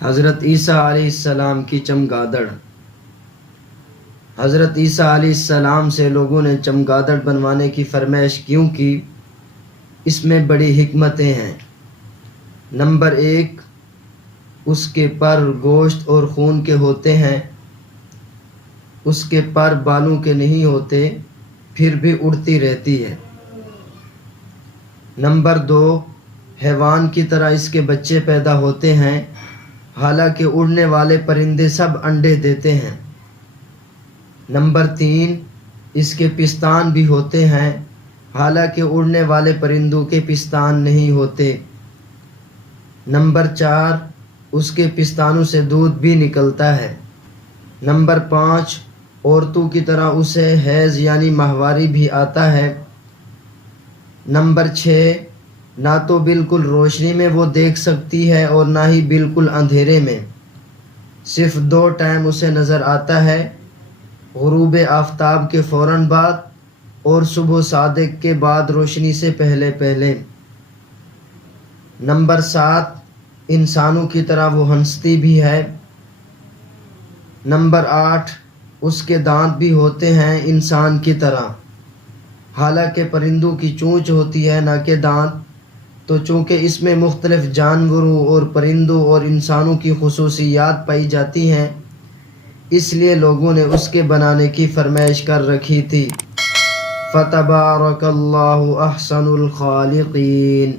حضرت عیسیٰ علیہ السلام کی چمگادڑ۔ حضرت عیسیٰ علیہ السلام سے لوگوں نے چمگادڑ بنوانے کی فرمائش کیوں کی؟ اس میں بڑی حکمتیں ہیں۔ نمبر 1، اس کے پر گوشت اور خون کے ہوتے ہیں، اس کے پر بالوں کے نہیں ہوتے، پھر بھی اڑتی رہتی ہے۔ نمبر 2، حیوان کی طرح اس کے بچے پیدا ہوتے ہیں، حالانکہ اڑنے والے پرندے سب انڈے دیتے ہیں۔ نمبر 3، اس کے پستان بھی ہوتے ہیں، حالانکہ اڑنے والے پرندوں کے پستان نہیں ہوتے۔ نمبر 4، اس کے پستانوں سے دودھ بھی نکلتا ہے۔ نمبر 5، عورتوں کی طرح اسے حیض یعنی ماہواری بھی آتا ہے۔ نمبر 6، نہ تو بالکل روشنی میں وہ دیکھ سکتی ہے اور نہ ہی بالکل اندھیرے میں، صرف 2 ٹائم اسے نظر آتا ہے، غروب آفتاب کے فوراً بعد اور صبح صادق کے بعد روشنی سے پہلے پہلے۔ نمبر 7، انسانوں کی طرح وہ ہنستی بھی ہے۔ نمبر 8، اس کے دانت بھی ہوتے ہیں انسان کی طرح، حالانکہ پرندوں کی چونچ ہوتی ہے نہ کہ دانت، تو چونکہ اس میں مختلف جانوروں اور پرندوں اور انسانوں کی خصوصیات پائی جاتی ہیں، اس لیے لوگوں نے اس کے بنانے کی فرمائش کر رکھی تھی۔ فتبارک اللہ احسن الخالقین۔